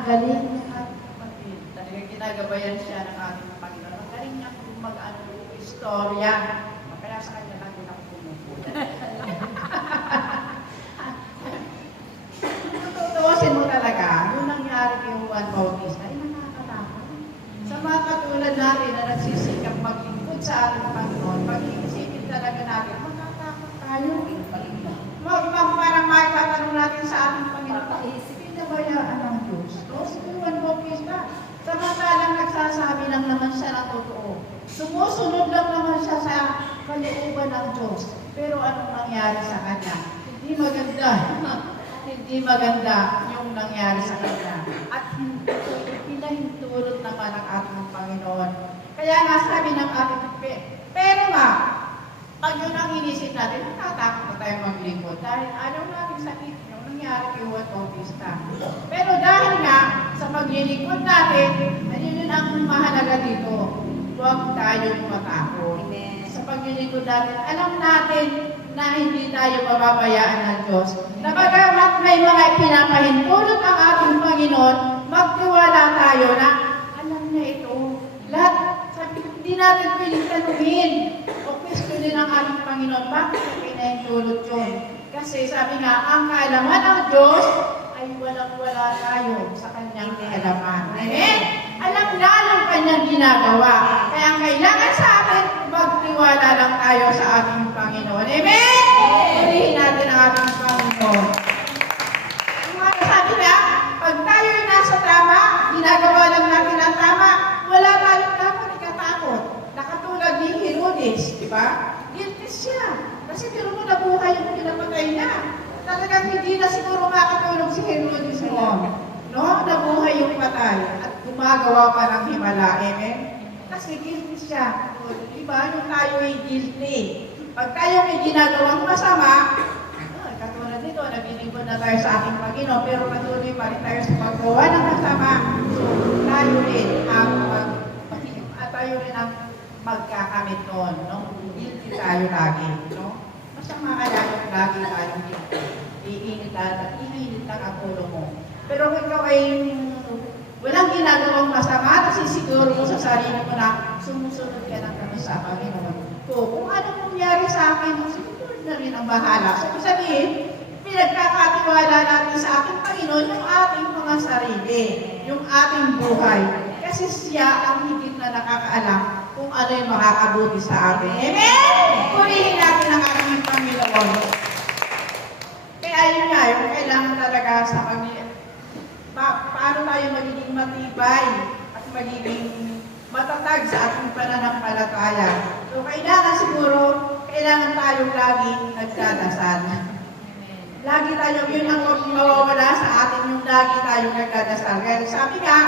ang galing ng ating kapatid. Talagang ginagabayan siya ng ating Panginoon. Ang galing niya kung mag-ano istorya. Kaya sa kanya lang din ako pumupunta. Tutuusin mo talaga, yung nangyari kay Juan Bautista, ay nakakatakot. Sa mga katulad natin na nagsisikap maglingkod sa ating Panginoon, pag-iisipin talaga natin, matatakot tayo. Parang makakatanong natin sa ating Panginoon, pinabayaan ng Diyos. No? Si Juan Bautista, samantalang nagsasabi lang naman siya ng totoo. Sumusunod lang naman siya sa kalooban ng Diyos. Pero anong nangyari sa kanya? Hindi maganda. Hindi maganda yung nangyari sa kanya. At pinahintulot naman ang ating Panginoon. Kaya nga sabi ng ating pero nga, pag yun ang inisip natin, natatakot na tayo maglingkod. Dahil ayaw natin sakit yung nangyari kay Juan Bautista. Pero dahil nga, sa paglilingkod natin, ayun ang mahalaga dito. Huwag tayong matakot. Sa paglilingkod natin, alam natin na hindi tayo mababayaan ng Diyos. Na bagamat may mga pinapahintulot ang ating Panginoon, magtiwala tayo na alam niya ito. Lahat, hindi natin piling tanungin o questionin ang ating Panginoon. Bakit sa pinahintulot yun? Kasi sabi nga, ang kaalaman ng Diyos ay walang-wala tayo sa kanyang kaalaman. Amen? Alam na ang kanyang ginagawa. Kaya kailangan sa atin, magtiwala lang tayo sa ating Panginoon. Amen? Purihin natin ang ating Panginoon. Sabi niya, pag tayo'y nasa tama, ginagawa lang natin ang tama, wala tayong dapat ikatakot. Nakatulad ni Herodes, di ba? Guilty siya. Kasi pero mo nabuhay yung pinapatay niya. Talagang hindi na siguro makatulog si Herodes mo. No? Nabuhay yung patay at gumagawa pa ng himala. Amen? Kasi guilty siya. Diba? Yung tayo ay guilty. Pag tayo may ginagawang masama, katulad nito, nabilingkod na tayo sa ating Panginoon, pero patuloy pa rin tayo sa paggawa ng masama. So, tayo rin ang magkakamit noon. No? Guilty tayo lagi. No? Masama ka lagi tayo guilty. Iinit lang ang ulo mo. Pero kung ikaw ay walang ginagawang masama, nasisiguro mo sa sarili mo na sumusunod ka ng kami sa Panginoon. Kung ano nangyari sa akin, siguro na rin ang bahala. So, sabihin, pinagkakatiwala natin sa ating Panginoon yung ating mga sarili, yung ating buhay. Kasi siya ang higit na nakakaalam kung ano yung makakabuti sa atin. Amen? Purihin natin ang ating Panginoon. Kaya yun nga, yung kailangan talaga sa Panginoon. Paano tayo magiging matibay at magiging matatag sa ating pananampalataya. So, kailangan tayong laging nagdadasal. Lagi tayo, yun ang mawawala sa atin, yung lagi tayong nagdadasal. Kaya sabi nga,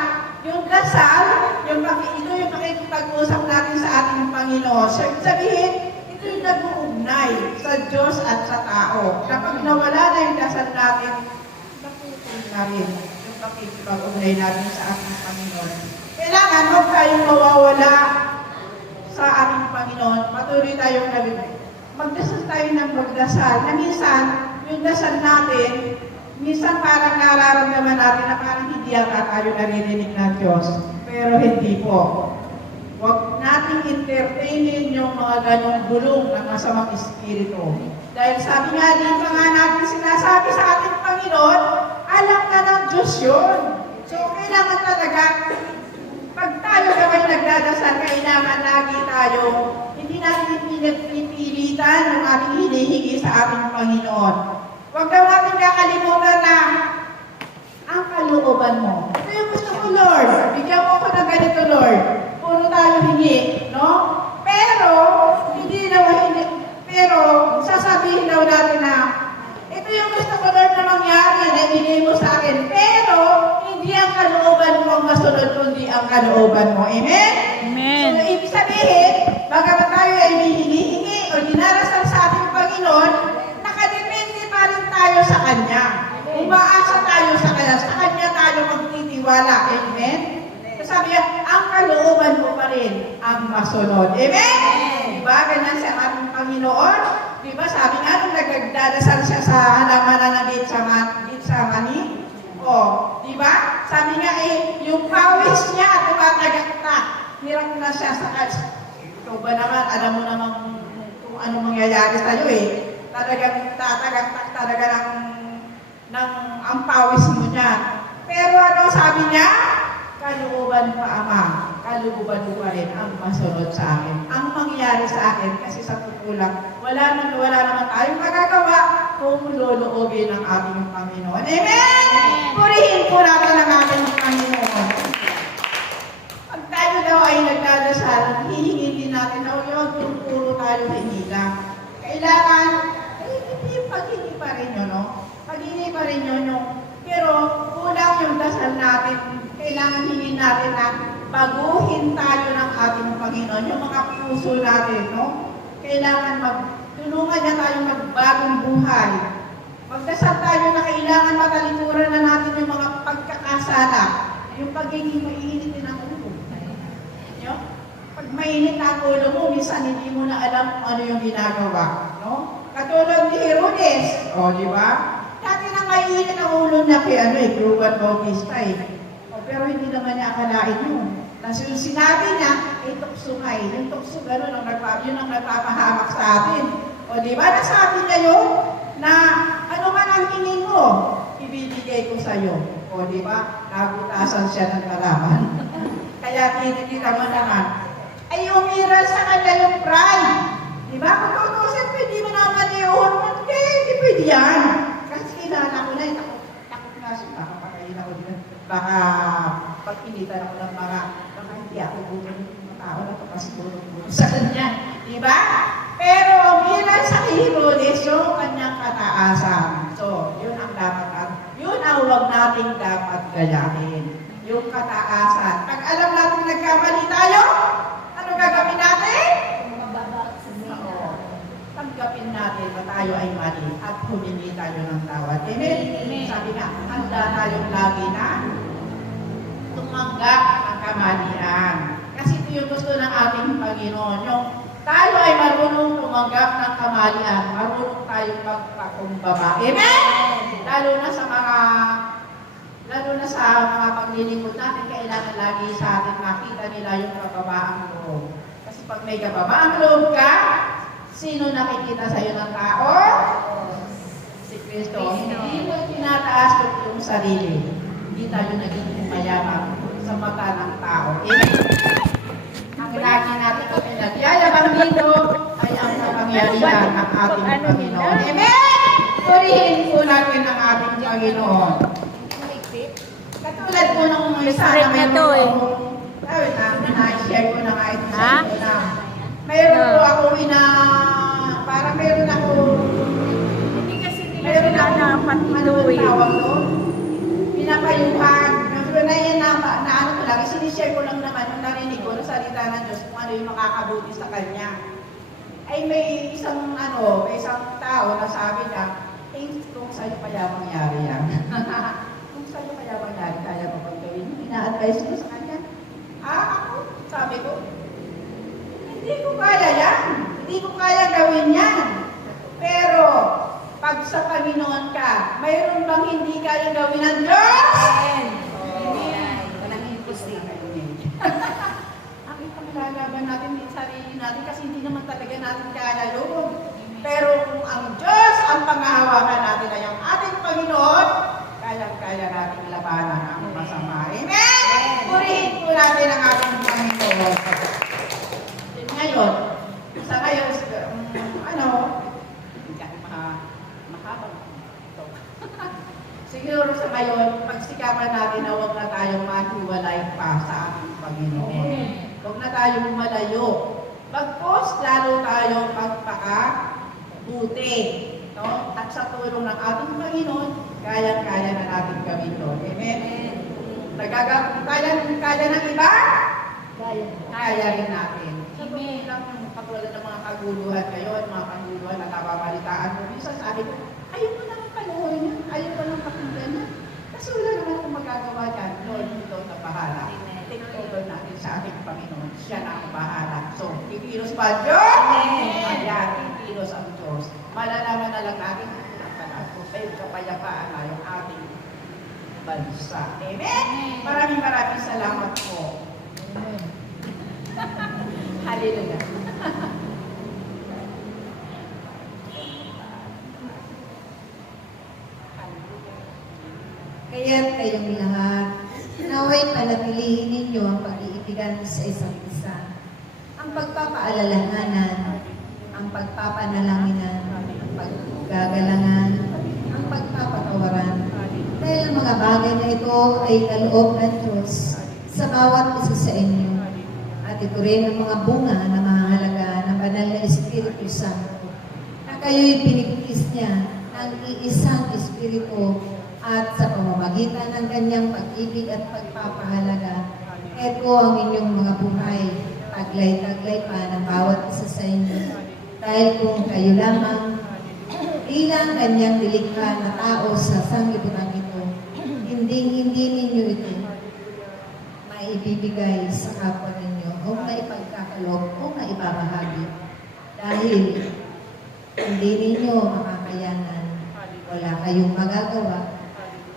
yung dasal, ito yung pakikipag-usap natin sa ating Panginoon. So, sabihin, ito yung nag-uugnay sa Diyos at sa tao. Kapag nawala na yung dasal natin, naputol na rin yung pakikipag-ugnay natin sa ating Panginoon. Kailangan huwag tayong mawawala sa ating Panginoon. Patuloy tayong magdasal tayo ng magdasal. Na minsan, yung dasal natin, minsan parang nararamdaman natin na parang hindi ata tayo naririnig ng Diyos. Pero hindi po. Huwag nating entertainin yung mga ganong bulong ng masamang espiritu. Dahil sabi nga dito nga natin sinasabi sa ating Panginoon, alam na ng Diyos yun. So, kailangan talaga, pag tayo naman nagdadasal, kailangan lagi tayo, hindi natin pinipilitan ang ating hinihingi sa ating Panginoon. Huwag daw natin kakalimutan na ang kalooban mo. Ito yung gusto ko, Lord. Bigyan mo ko ng ganito, Lord. Puro tayo hingi, no? Pero, sasabihin daw natin na, ito yung gusto ko, Lord, na mangyari, na ibigay mo sa akin. Pero, hindi ang kalooban mo ang masunod, kundi ang kalooban mo. Amen? Amen. So, ibig sabihin, bagamat tayo ay hinihingi o dinarasal sa ating Panginoon, nakadepende pa rin tayo sa Kanya. Umaasa tayo sa Kanya tayo magtitiwala. Amen? So, sabi niya, ang kalooban mo pa rin ang masunod. Amen? Diba? Ganyan sa ating Panginoon. Diba? Sabi nga, nung nagdadasal siya sa halamanan ng Gitsamani. O, diba? Sabi nga yung pawis niya, tumatagak na. Hirap na siya sa ikaw ba naman, alam mo naman kung ano mangyayari sa'yo Talagang tatagak talaga ang pawis mo niya. Pero ano sabi niya? Kalooban pa, Ama. Kalooban mo pa rin ang masunod sa akin. Ang mangyayari sa akin, kasi sa tutulang, wala naman tayong magagawa kung loloobin ng ating Panginoon. Amen! Purihin po natin ang ating Panginoon. Pag tayo daw ay nagdadasal, hihingin din natin na huwag puro tayo hinila. Kailangan, paghingi pa rin yun, no? Paghingi pa rin yun, pero kulang yung dasal natin. Kailangan hingin natin na baguhin tayo ng ating Panginoon, yung mga puso natin, no? Kailangan tulungan niya tayong magbagong buhay. Magdasal tayo na kailangan matalikuran na natin yung mga pagkakasala, yung pagiging mainit din ang ulo. Pag mainit na ang ulo mo, minsan hindi mo na alam kung ano yung ginagawa, no? Katulad ni Herodes, di ba? Dati na mainit ang ulo niya kay Juan Bautista pero hindi naman niya akalain yun. Kasi yung sinabi niya, tukso nga Yung tukso, gano'n, yun ang nagpapahamak sa atin. Di ba? Nasabi niya yun, na ano man ang hingin mo, ibibigay ko sa iyo. Di ba? Nabutasan siya ng kalaban. Kaya kita mo naman, ay umiral sa kanya yung pride. Di ba? Kung tutusin, pwede mo naman iuhon mo. Hindi pwede yan. Kasi kilala ko na, takot nga siya, makapakain ako din. Baka pag pinitan ako ng baka hindi ako bukan ng tao na ito kasi bulong-bulong sa kanya. Di ba? Pero bilang sa Herodes, yung kanyang kataasan. So, yun ang huwag nating dapat gayahin. Yung kataasan. Pag alam natin nagkamali tayo, ano gagawin natin? Tanggapin natin na tayo ay mali at humingi tayo ng tawad. Amen? Sabi nga, handa tayong lagi na tumanggap ang kamalian. Kasi ito yung gusto ng ating Panginoon. Yung tayo ay marunong tumanggap ng kamalian. Marunong tayong magpakumbaba. Amen? Lalo na sa mga paglilingkod natin, kailangan lagi sa atin makita nila yung kababaang loob. Kasi pag may kababaang loob ka, sino nakikita sa iyo ng tao? Si Kristo. Hindi mo tinataas yung sarili. Hindi tayo nagiging mayaman sa mata ng tao. Ang lagi natin kung pinagyayabang dito ay ang kapangyarihan ng ating Panginoon. Amen! Purihin po natin ang ating Panginoon. Katulad po nung isa na na-share ko na nga ito sa inyo na mayroon po ako parang meron ako tawag doon, pinapayuhan. Na yan na ano ko lang, sinishare ko lang naman yung narinig ko na salita ng Diyos kung ano yung makakabuti sa Kanya. Ay may isang tao na sabi niya, kung sa'yo kaya mangyari yan. Kung sa'yo kaya mangyari, kaya mo bang gawin? Ina-advise ko sa Kanya. Ako, sabi ko, hindi ko kaya yan. Hindi ko kaya gawin yan. Pero, pag sa Panginoon ka, mayroon bang hindi kaya gawin ng Diyos? Walang imposible. Ang ipaglalaban natin din sarili natin kasi hindi naman talaga natin kaya yun. Pero kung ang Diyos ang panghahawakan natin ay ang ating Panginoon, kaya natin labanan ang masama. Amen! Purihin po natin ang ating Panginoon. Ngayon, sa ngayon, mahabang ito. Siguro sa ngayon, pagsikapan natin na huwag na tayong mahiwalay pa sa ating Panginoon. Huwag na tayong malayo. Bagpos, lalo tayong magpakabuti. No? At sa tulong ng ating Panginoon, kaya-kaya na natin gawin ito. Amen? Kaya ng iba? Kaya rin natin. Sabi lang, katulad ng mga kaguluhan ngayon, mga kaguluhan na napapalitaan mo. Minsan sabi ko, ayaw mo naman panoorin yan. Ayaw mo naman pakinggan yan. Kasi wala naman akong magagawa dyan. Lord, ito na bahala. Take over natin sa ating Panginoon. Siya na ang bahala. So, kikilos ba Diyos? Ayan, kikilos ang Diyos. Malalaman na lang natin, ay kapayapaan na yung ating bansa. Amen? Maraming salamat po. Hallelujah. Kaya't kayong lahat, naway panatilihin ninyo ang pag-iibigan sa isa't isa, ang pagpapaalalahanan, ang pagpapanalanginan, ang paggagalangan, ang pagpapatawaran. Dahil ang mga bagay na ito ay kaloob ng Diyos sa bawat isa sa inyo. At ito rin ang mga bunga na mahalaga ng banal na Espiritu Santo, na kayo'y pinigkis niya ng iisang Espiritu at sa pamamagitan ng kanyang pag-ibig at pagpapahalaga, ito ang inyong mga buhay, taglay-taglay pa ng bawat isa sa inyo. Dahil kung kayo lamang, bilang kanyang nilikha na tao sa sanglibutan ito, hindi ninyo ito maibibigay sa kapwa ninyo o maipagkakaloob o maibabahagi. Dahil hindi ninyo makakayanan, wala kayong magagawa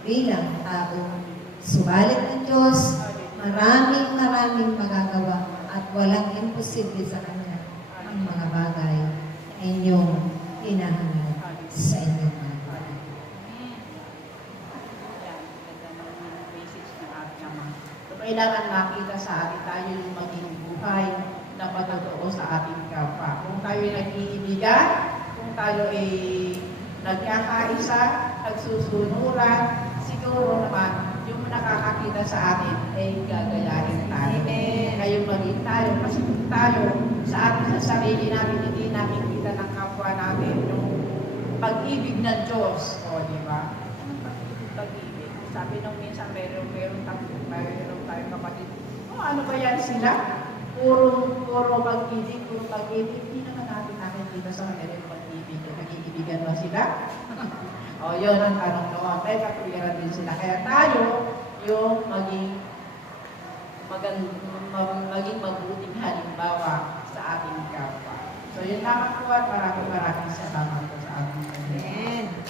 bilang tao. Subalit ng Diyos, maraming magagawa at walang imposible sa Kanya ang mga bagay na inyong hinahangad sa inyong mga buhay. Kailangan makita sa atin tayo yung maging buhay na patotoo sa ating kapwa. Kung tayo ay nag-iibigan, kung tayo ay nagkakaisa, nagsusunuran, siguro naman yung nakakakita sa atin ay gagayahin tayo. Ngayon maging tayo, kasi kung tayo sa atin sa sarili natin, hindi nakikita ng kapwa natin yung pag-ibig ng Diyos. O, di ba? Anong pag-ibig? Sabi nung minsan, meron tayong kapatid. O, ano ba yan sila? Puro pag-ibig, hindi naman natin nakikita sa kanila yung pag-ibig. Nag-iibigan ba sila? O, yun ang tanong noon. May katwiran din sila. Kaya tayo, yung maging mabuting halimbawa sa ating kapwa. So, yun lamang po at maraming salamat po sa ating kanila. Amen.